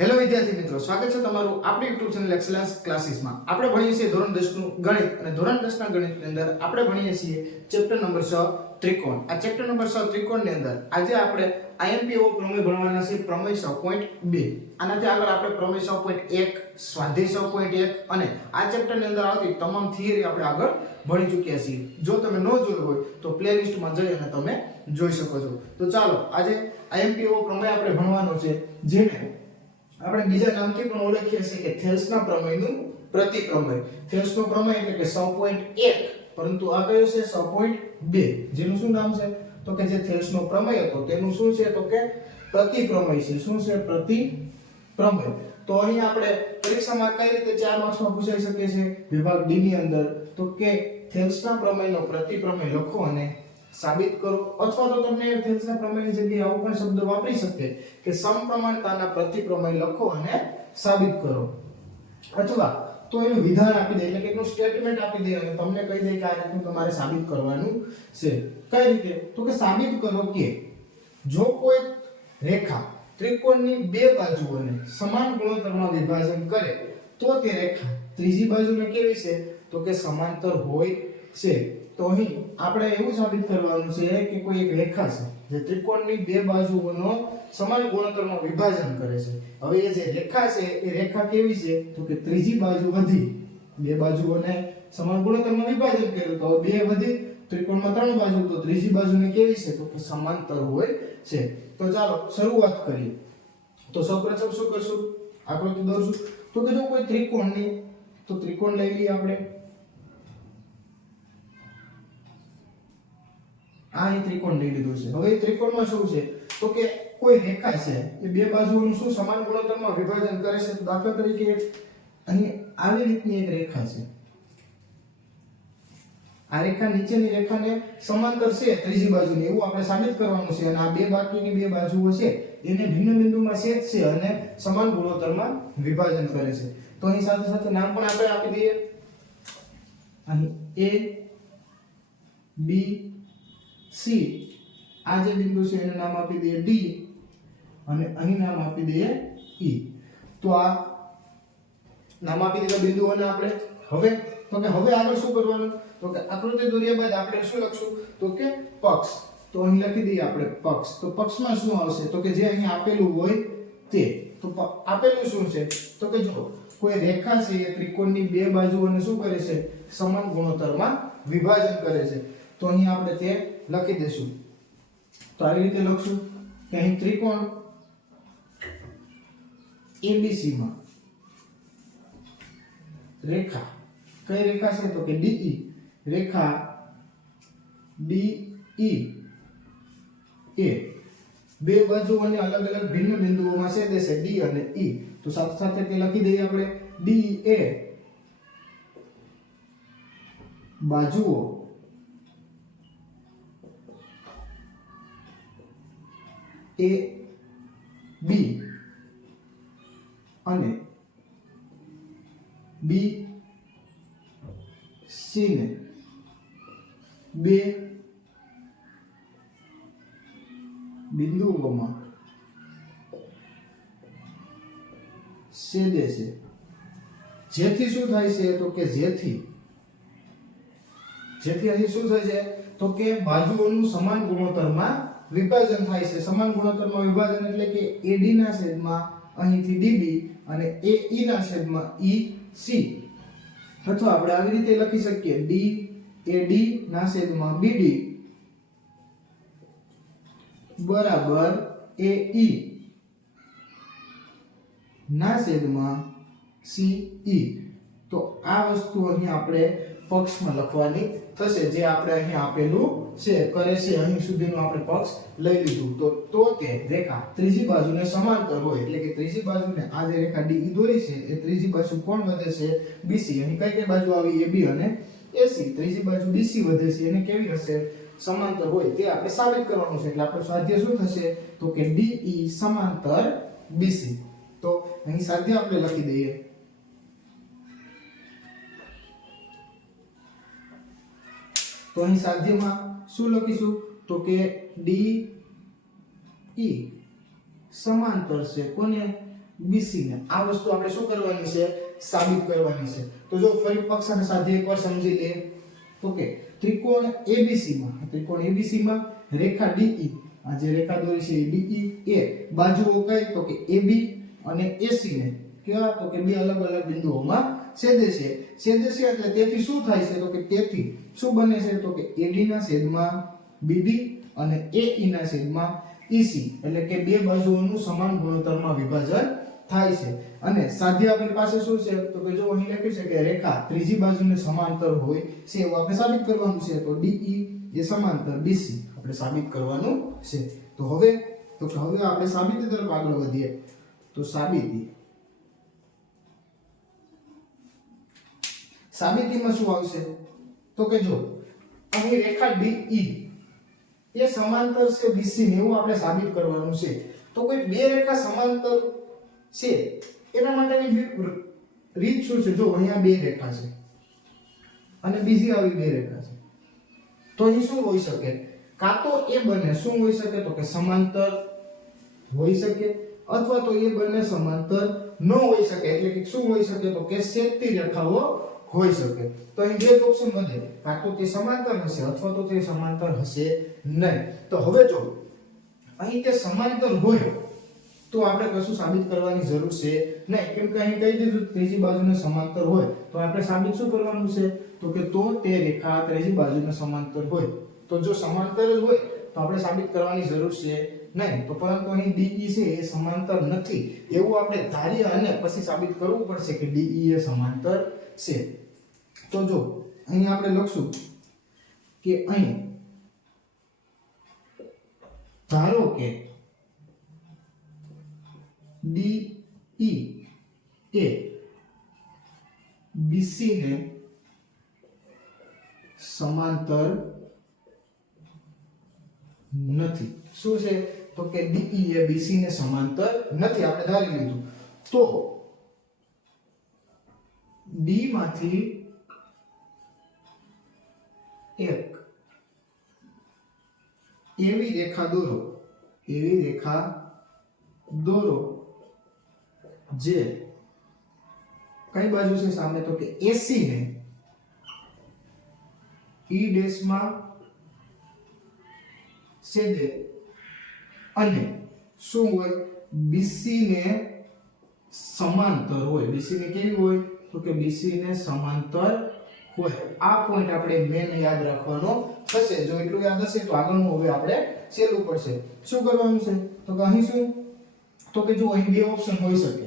Hello વિદ્યાર્થી મિત્રો, સ્વાગત છે તમારું આપણી YouTube ચેનલ એક્સેલન્સ ક્લાસીસમાં. આપણે ભણીએ છીએ ધોરણ 10 નું ગણિત અને ધોરણ 10 ના ગણિતની અંદર આપણે ભણીએ છીએ ચેપ્ટર નંબર 6 ત્રિકોણ. આ ચેપ્ટર નંબર 6 ત્રિકોણની અંદર આજે આપણે IMPO પ્રમેય ભણવાના છે, પ્રમેય 6.2. આનાથી આગળ આપણે પ્રમેય 6.1, સ્વાધ્યાય 6.1 અને આ ચેપ્ટરની અંદર આવતી તમામ થિયરી આપણે આગળ ભણી ચૂક્યા છીએ. જો તમે ન જોયું હોય તો પ્લેલિસ્ટમાં જઈ અને તમે જોઈ શકો છો. તો ચાલો આજે IMPO પ્રમેય આપણે ભણવાનો છે, જેને આપણે બીજા નામથી પણ ઓળખીએ છીએ કે થેલ્સના પ્રમેયનું પ્રતિપ્રમેય. થેલ્સનો પ્રમેય એટલે કે 6.1, પરંતુ આ કયો છે 6.2, જેનું શું નામ છે તો કે જે થેલ્સનો પ્રમેય હતો તેનું શું છે તો કે પ્રતિપ્રમેય છે. શું છે? પ્રતિપ્રમેય. તો અહીં આપણે પરીક્ષામાં કઈ રીતે 4 માર્ક્સમાં પૂછાઈ શકે છે વિભાગ ડી ની અંદર તો કે થેલ્સના પ્રમેયનો પ્રતિપ્રમેય લખો અને સાબિત કરો, અથવા તો તમને થેલ્સના પ્રમેયની જગ્યાએ આવો પણ શબ્દ વાપરી શકે કે સમપ્રમાણતાના પ્રતિપ્રમેય લખો અને સાબિત કરો, અથવા તો એનું વિધાન આપી દે એટલે કે એનું સ્ટેટમેન્ટ આપી દે અને તમને કહી દે કે આ રીતનું તમારે સાબિત કરવાનું છે. કઈ રીતે? તો કે સાબિત કરો કે જો કોઈ રેખા ત્રિકોણની બે બાજુઓને સમાન ગુણોત્તરમાં વિભાજન કરે તો તે રેખા ત્રીજી બાજુને કેવી છે તો કે સમાંતર હોય છે. તો અહીં આપણે એવું સાબિત કરવાનું છે કે કોઈ એક રેખા છે જે ત્રિકોણની બે બાજુઓનો સમાન ગુણોત્તરમાં વિભાજન કરે છે. હવે એ જે રેખા છે એ રેખા કેવી છે તો કે ત્રીજી બાજુ વધી, બે બાજુઓને સમાન ગુણોત્તરમાં વિભાજન કર્યું તો બે વધી, ત્રિકોણમાં 3 બાજુ તો ત્રીજી બાજુને કેવી છે તો કે સમાંતર હોય છે. તો ચાલો શરૂઆત કરીએ. તો સૌપ્રથમ શું કરશું? આકૃતિ દોરશું. તો કે જો કોઈ ત્રિકોણની, તો ત્રિકોણ લઈ લઈએ આપણે. આ ત્રિકોણ લઈ લીધું છે. હવે ત્રિકોણમાં શું છે તો કે કોઈ રેખા છે એ બે બાજુઓનું શું સમાન ગુણોત્તરમાં વિભાજન કરે છે. દાખલા તરીકે અહીં આવી રીતની એક રેખા છે. આ રેખા નીચેની રેખાને સમાંતર છે ત્રીજી બાજુની, એવું આપણે સાબિત કરવાનું છે. અને આ બે બાકીની બે બાજુઓ છે એને ભિન્ન બિંદુમાં છેદશે અને સમાન ગુણોત્તરમાં વિભાજન કરે છે. તો અહીં સાથે સાથે નામ પણ આપણે આપી દઈએ. અહીં A, B, C, આ જે બિંદુ છે એને નામ આપી દઈએ D અને અહીં નામ આપી દઈએ E. તો આ નામ આપી દીધા બિંદુઓને આપણે. હવે આગળ શું કરવાનું તો કે આકૃતિ દોર્યા બાદ આપણે શું લખશું તો કે પક્ષ. તો અહીં લખી દઈએ આપણે પક્ષ. તો પક્ષમાં શું આવશે તો કે જે અહીં આપેલું હોય તે. તો આપેલું શું છે તો કે જો કોઈ રેખા છે એ ત્રિકોણની બે બાજુઓને શું કરે છે સમાન ગુણોત્તરમાં વિભાજન કરે છે. તો અહીં આપણે તે લખી દઈશું. તો આવી રીતે લખશું કે અહીં ત્રિકોણ ABC માં રેખા, કઈ રેખા છે તો કે DE, રેખા DE એ બે બાજુઓને અલગ અલગ ભિન્ન બિંદુઓમાં છેદે છે D અને E. તો સાથે સાથે તે લખી દઈએ આપણે DE બાજુઓ AB અને BC ને બે બિંદુઓમાં છેદે છે. જેથી શું થાય છે તો કે જેથી અહીં શું થાય છે તો કે બાજુઓનું સમાન ગુણોત્તરમાં વિભાજન થાય છે. સમાન ગુણોત્તરમાં વિભાજન એટલે કે AD ના છેદમાં અહીંથી DB અને AE ના છેદમાં EC. અથવા આપણે આવી રીતે લખી શકીએ DAD ના છેદમાં BD બરાબર AE ના છેદમાં CE. તો આ વસ્તુ અહીં આપણે પક્ષમાં લખવાની થશે, જે આપણે અહીં આપેલું છે કરે છે. અહીં સુધીનું આપણે પક્ષ લઈ લીધું. તો તે રેખા ત્રીજી બાજુને સમાંતર હોય એટલે કે ત્રીજી બાજુને આ જે રેખા DE દોરી છે એ ત્રીજી બાજુ કોણ વધે છે BC. અહીં કઈ બાજુ આવી AB અને AC. ત્રીજી બાજુ BC વધે છે એને કેવી હશે સમાંતર હોય તે આપણે સાબિત કરવાનું છે. એટલે આપણું સાધ્ય શું થશે તો કે DE સમાંતર BC. તો અહીં સાધ્ય આપણે લખી દઈએ. તો અહીં સાધ્યમાં શું લખીશું તો કે DE સમાંતર છે કોને BC ને આ વસ્તુ આપણે શું કરવાની છે સાબિત કરવાની છે તો જો ફરી પક્ષ અને સાધ્ય એકવાર સમજી લે તો કે ત્રિકોણ ABC માં રેખા DE આ જે રેખા દોરી છે DE એ બાજુઓ કઈ તો કે AB અને AC ને કેવા તો કે બે અલગ અલગ બિંદુઓમાં છેદે છે એટલે તેથી શું થાય છે તો કે તેથી શું બને છે તો કે AD ના છેદમાં BD અને AE ના છેદમાં EC એટલે કે બે બાજુઓનું સમાન ગુણોત્તરમાં વિભાજન થાય છે અને સાધ્ય આપણી પાસે શું છે તો કે જો અહીં લખ્યું છે કે રેખા ત્રીજી બાજુને સમાંતર હોય છે એવું આપણે સાબિત કરવાનું છે તો DE એ સમાંતર BC આપણે સાબિત કરવાનું છે તો હવે આપણે સાબિતી તરફ આગળ વધીએ તો સાબિતીમાં શું આવશે તો કે જો અહીં રેખા DE એ સમાંતર છે BC ને એવું આપણે સાબિત કરવાનું છે તો કોઈ બે રેખા સમાંતર છે એના માટેની રીત શું છે જો અહીંયા બે રેખા છે અને બીજી આવી બે રેખા છે તો અહીં શું હોઈ શકે કાં તો એ બંને શું હોઈ શકે તો કે સમાંતર હોઈ શકે અથવા તો એ બંને સમાંતર ન હોઈ શકે એટલે કે શું હોઈ શકે તો કે છેદતી રેખાઓ હોઈ શકે તો અહીં બે ઓપ્શન વધે કાં તો તે સમાંતર હશે અથવા તો તે સમાંતર હશે નહીં તો હવે જો અહીં તે સમાંતર હોય તો આપણે કશું સાબિત કરવાની જરૂર છે નહીં કેમ કે અહીં કહી દીધું ત્રીજી બાજુને સમાંતર હોય તો આપણે સાબિત શું કરવાનું છે તો કે તો તે રેખા ત્રીજી બાજુને સમાંતર હોય તો જો સમાંતર જ હોય તો આપણે સાબિત કરવાની જરૂર છે નહીં તો પરંતુ અહીં DE છે એ સમાંતર નથી એવું આપણે ધારીએ અને પછી સાબિત કરવું પડશે કે DE એ સમાંતર છે તો જો અહીં આપણે લખશું કે અહીં ધારો કે DE એ BC ને સમાંતર નથી શું છે તો કે DE એ BC ને સમાંતર નથી આપણે ધારી લીધું તો D માંથી એક એવી રેખા દોરો જે કઈ બાજુ છે સામે તો કે AC ને E ડેશ માં છેદે અને શું હોય BC ને સમાંતર હોય BC ને કેવી હોય તો કે BC ને સમાંતર હોય આ પોઈન્ટ આપણે મેન યાદ રાખવાનો થશે જો એટલું યાદ હશે તો આગળનું હવે આપણે સહેલું પડશે શું કરવાનું છે તો કે અહીં શું તો કે જો અહીં બે ઓપ્શન હોઈ શકે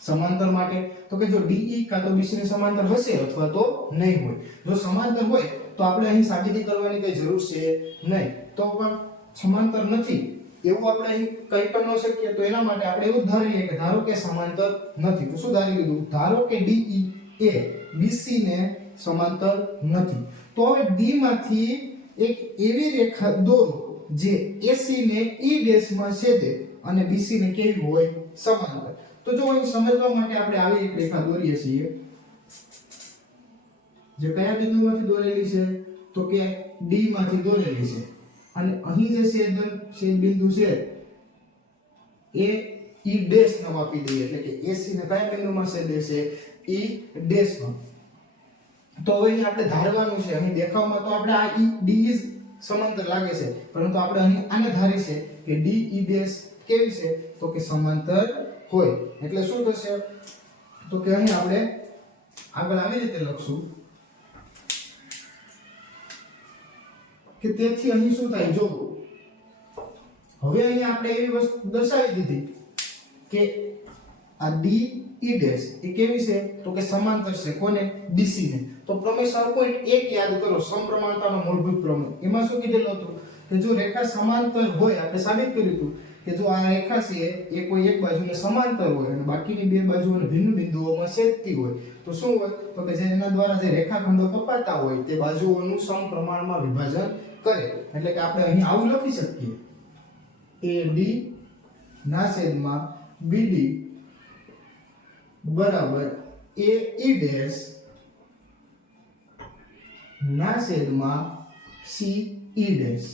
સમાંતર માટે તો કે જો DE કાં તો BC ને સમાંતર હશે અથવા તો નહીં હોય જો સમાંતર હોય તો આપણે અહીં સાબિતી કરવાની કઈ જરૂર છે નહીં તો પણ સમાંતર નથી એવું આપણે અહીં કહી પણ ન શકીએ તો એના માટે આપણે એવું ધારી લઈએ કે ધારો કે સમાંતર નથી તો શું ધારી લીધું ધારો કે DE એ BC ને સમાંતર નથી તો હવે D માંથી એક એવી રેખા દોરો જે AC ને E ડેશ માં છેદે અને BC ને કેવી હોય સમાંતર તો જો અહીં સમજવા માટે આપણે આવી એક રેખા દોરીએ છીએ જે કયા બિંદુમાંથી દોરેલી છે તો કે D માંથી દોરેલી છે અને અહીં જે છેદ બિંદુ છે એ E ડેશ નામ આપી દઈએ એટલે કે AC ને કયા બિંદુમાં છેદે છે E ડેશ માં તો હવે અહીં આપણે ધારવાનું છે અહીં દેખાવમાં તો આપણે આ DE સમાંતર લાગે છે પરંતુ આપણે અહીં આને ધારી છે કે DE ડેશ કેવી છે તો કે સમાંતર હોય એટલે શું થશે તો કે અહીં આપણે આગળ આવી રીતે લખશું કે તેથી અહીં શું થાય જો હવે અહીં આપણે એવી વસ્તુ દર્શાવી દીધી કે આ DE ડેશ એ કેવી છે તો કે સમાંતર છે કોને BC ને તો પ્રમેય 6.1 યાદ કરો સમપ્રમાણતાનો મૂળભૂત પ્રમેય એમાં શું કીધેલું હતું કે જો રેખા સમાંતર હોય આપણે સાબિત કર્યું હતું કે જો આ રેખા છે એ કોઈ એક બાજુને સમાંતર હોય અને બાકીની બે બાજુઓને ભિન્ન બિંદુઓમાં છેદતી હોય તો શું હોય તો કે જેના દ્વારા જે રેખાખંડો કપાતા હોય તે બાજુઓનું સમપ્રમાણમાં વિભાજન કરે એટલે કે આપણે અહીં આવું લખી શકીએ AD ના છેદમાં BD બરાબર AE ડેશ ના છેદમાં CE ડેશ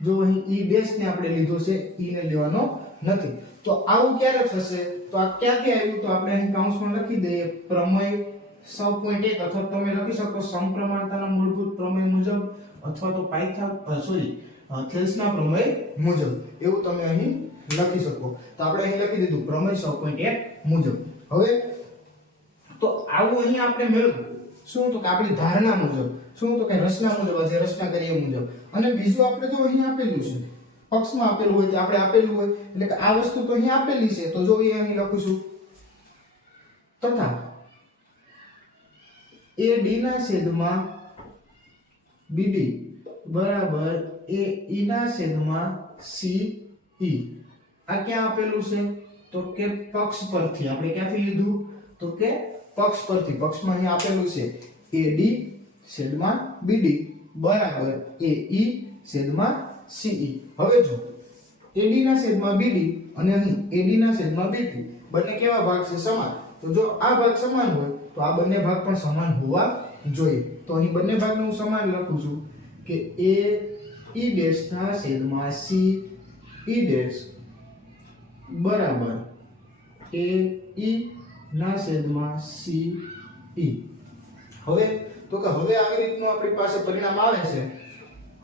જો અહીં E ડેશ ને આપણે લીધો છે E ને લેવાનો નથી તો આવું ક્યારે થશે? તો આ ક્યાંથી આવ્યું? તો આપણે અહીં કૌંસમાં લખી દઈએ પ્રમેય 6.1 અથવા તમે લખી શકો સમપ્રમાણતાના મૂળભૂત પ્રમેય મુજબ અથવા તો થેલ્સના પ્રમેય મુજબ, એવું તમે અહીં લખી શકો. તો આપણે અહીં લખી દીધું પ્રમેય 6.1 મુજબ. હવે તો આવું અહીં આપણે મેળવ્યું શું? તો કે આપણી ધારણા મુજબ. શું? તો કે રચના મુજબ, જે રચના કરીએ મુજબ. અને બીજું આપણે જો અહીં આપેલું છે, પક્ષમાં આપેલું હોય તો આપણે આપેલું હોય એટલે કે આ વસ્તુ તો અહીં આપેલી છે, તો જો એ અહીં લખું તથા AD ના છેદમાં BD બરાબર AE ના છેદમાં CE. આ ક્યાં આપેલું છે? તો કે પક્ષ પરથી. આપણે ક્યાંથી લીધું? તો કે પક્ષ પરથી. પક્ષમાં અહીં આપેલું છે AD છેદમાં BD બરાબર AE છેદમાં CE. હવે જો AD ના છેદમાં BD અને અહીં AD ના છેદમાં BD બંને કેવા ભાગ છે? સમાન. તો જો આ ભાગ સમાન હોય તો આ બંને ભાગ પણ સમાન હોવા જોઈએ. તો અહીં બંને ભાગને હું સમાન લખું છું કે AE ડેશ ના છેદમાં CE ડેશ બરાબર AE ના છેદમાં CE. હવે તો કે હવે આવી રીતનું આપણી પાસે પરિણામ આવે છે.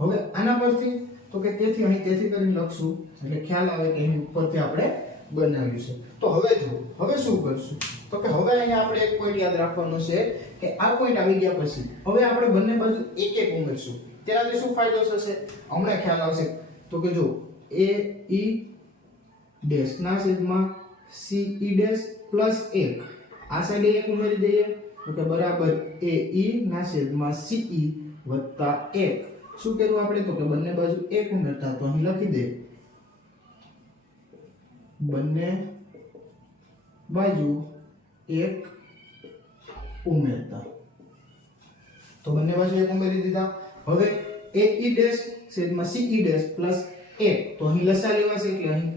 હવે આના પરથી તો કે તેથી અહીં તેથી કરીને લખશું એટલે ખ્યાલ આવે કે અહીં ઉપરથી આપણે બનાવ્યું છે. તો હવે જો હવે શું કરશું? તો કે હવે અહીંયા આપણે એક પોઈન્ટ યાદ રાખવાનો છે કે આ પોઈન્ટ આવી ગયા પછી હવે આપણે બંને બાજુ એક એક ઉમેરશું. તેનાથી શું ફાયદો થશે? હમણાં ખ્યાલ આવશે. તો કે જો AE ડેશ ના છેદમાં CE ડેશ પ્લસ 1 આ સાઈડે એક ઉમેરી દઈએ તો કે બરાબર AE ના છેદમાં CE વત્તા 1. શું કર્યું આપણે? તો કે બંને બાજુ એક ઉમેરતા. તો અહીં લખી દે બંને બાજુ એક ઉમેરતા. તો બંને બાજુ એક ઉમેરી દીધા. હવે AE ડેશ છેદમાં CE ડેશ પ્લસ 1 તો અહીં લસા લેવાશે એટલે અહીં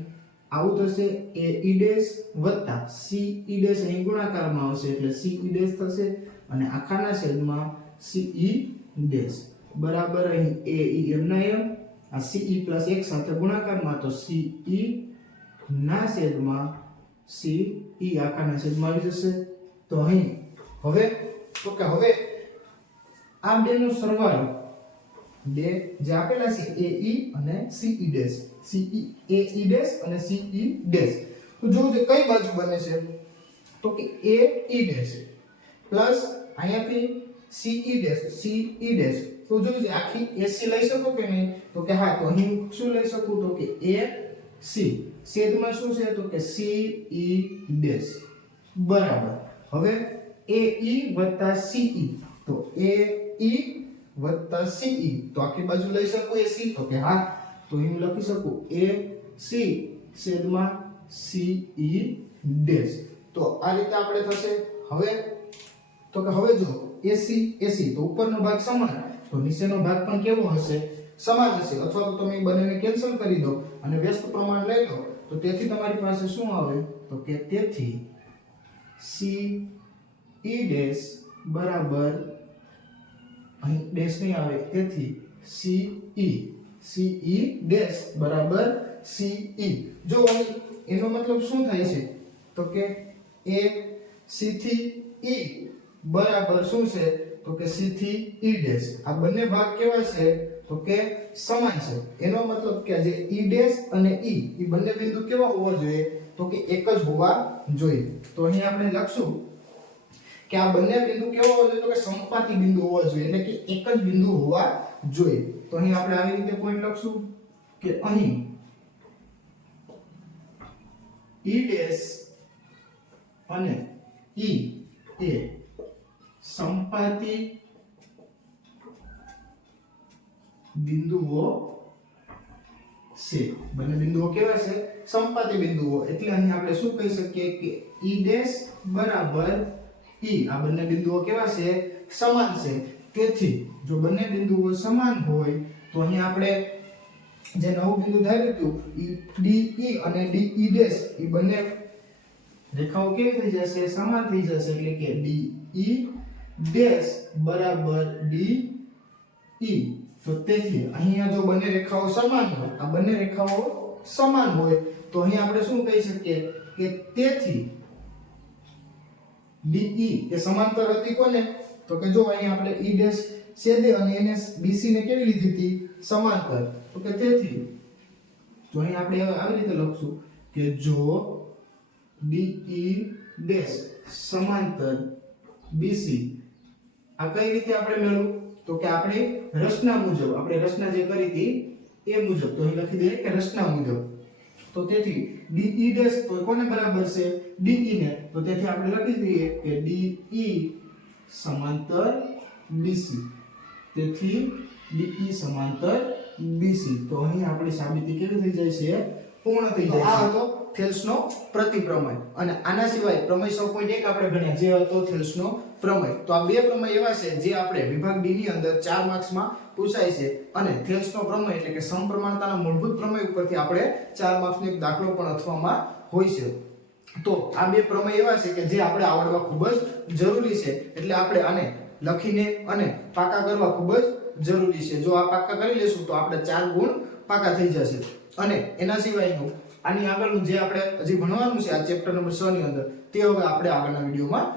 આવું થશે AE ડેશ વત્તા CE ડેશ અહીં ગુણાકારમાં આવશે એટલે CE ડેશ થશે અને આખાના છેદમાં CE ડેશ બરાબર અહીં AE એમ ના એમ આ CE પ્લસ 1 સાથે ગુણાકારમાં તો CE ના છેદમાં CE આખાના છેદમાં આવી જશે. તો અહીં હવે તો કે હવે આ બેનો સરવાળો બે જે આપેલા છે AE અને CE ડેશ AE ડેશ અને CE ડેશ. તો જો જે કઈ બાજુ બને છે? તો કે AE ડેશ પ્લસ અહીંયાથી CE ડેશ. તો જો જે આખી AC લઈ શકો કે નહીં? તો કે હા. તો અહીં શું લઈ શકું? તો કે AC છેદમાં શું છે? તો કે CE ડેશ બરાબર. હવે AE વત્તા CE તો AE વત્તા CE તો આખી બાજુ લઈ શકું AC? તો કે હા. તો અહીં લખી શકું AC છેદમાં CE ડેશ. તો આ રીતે આપણે થશે. હવે તો કે હવે જો AC તો ઉપરનો ભાગ સમાન તો નીચેનો ભાગ પણ કેવો હશે? સમાન હશે. અથવા તો તમે બંનેને કેન્સલ કરી દો અને વ્યસ્ત પ્રમાણ લઈ લો તો તેથી તમારી પાસે શું આવે? તો કે તેથી CE ડેશ બરાબર અહીં ડેશ નહીં આવે તેથી CE ડેશ બરાબર CE. જો અહીં એનો મતલબ શું થાય છે? તો કે AC થી E બરાબર શું છે? તો કે C થી E ડેશ. આ બંને ભાગ કેવા છે? તો કે સમાન છે. એનો મતલબ કે જે E ડેશ અને E બંને બિંદુ કેવા હોવા જોઈએ? તો કે એક જ હોવા જોઈએ. તો અહીં આપણે લખશું કે આ બંને બિંદુ કેવા હોવા જોઈએ? તો કે સમપાતી બિંદુ હોવા જોઈએ એટલે કે એક જ બિંદુ હોવા જોઈએ. તો અહીં આપણે આવી રીતે પોઈન્ટ લખશું કે અહીં E ડેશ અને E એ સમપાતી બિંદુઓ છે. બંને બિંદુઓ કેવા છે? સમપાતી બિંદુઓ. એટલે અહીં આપણે શું કહી શકીએ કે E ડેશ બરાબર E આ બંને બિંદુઓ કેવા છે? સમાન છે. તેથી જો બંને બિંદુઓ સમાન હોય તો અહીં આપણે જે નવું બિંદુ ધાર્યું હતું DE અને DE ડેશ એ બંને રેખાઓ કેવી થઈ જશે? સમાન થઈ જશે એટલે કે DE ડેશ બરાબર DE. તો તેથી અહીંયા જો બંને રેખાઓ સમાન હોય આ બંને રેખાઓ સમાન હોય તો અહીં આપણે શું કહી શકીએ કે તેથી DE એ સમાંતર હતી કોને? તો કે જો અહીં આપણે E ડેશ છેદે અને એને BC ને કેવી લીધી હતી? સમાંતર. તો કે તેથી જો અહીં આપણે આવી રીતે લખશું કે જો DE ડેશ સમાંતર BC આ કઈ રીતે આપણે મેળવું? તો કે આપણે રચના મુજબ, આપણે રચના જે કરી હતી એ મુજબ. તો અહીં લખી દઈએ કે રચના મુજબ. તો તેથી DE ડેશ તો કોને બરાબર છે? DE ને. તો તેથી આપણે લખી દઈએ કે DE સમાંતર BC. તેથી DE સમાંતર BC. તો અહીં આપણી સાબિતી કેવી થઈ જાય છે? પૂર્ણ થઈ જાય છે. આ હતો થેલ્સનો પ્રતિપ્રમેય. અને આના સિવાય પ્રમેય 6.1 આપણે ભણ્યા જે હતો થેલ્સનો પ્રમેય. તો આ બે પ્રમેય એવા છે જે આપણે વિભાગ ડી ની અંદર 4 માર્ક્સમાં પૂછાય છે. અને થેલ્સનો પ્રમેય એટલે કે સમપ્રમાણતાના મૂળભૂત પ્રમેય ઉપરથી આપણે 4 માર્ક્સનો એક દાખલો પણ અથવામાં હોય છે. તો આ બે પ્રમેય એવા છે કે જે આપણે આવડવા ખૂબ જ જરૂરી છે. એટલે આપણે આને લખીને અને પાકા કરવા ખૂબ જ જરૂરી છે. જો આ પાકા કરી લેશું તો આપણે 4 ગુણ પાકા થઈ જશે. અને એના સિવાયનું આની આગળનું જે આપણે હજી ભણવાનું છે આ ચેપ્ટર નંબર 6 ની અંદર તે હવે આપણે આગળના વિડીયોમાં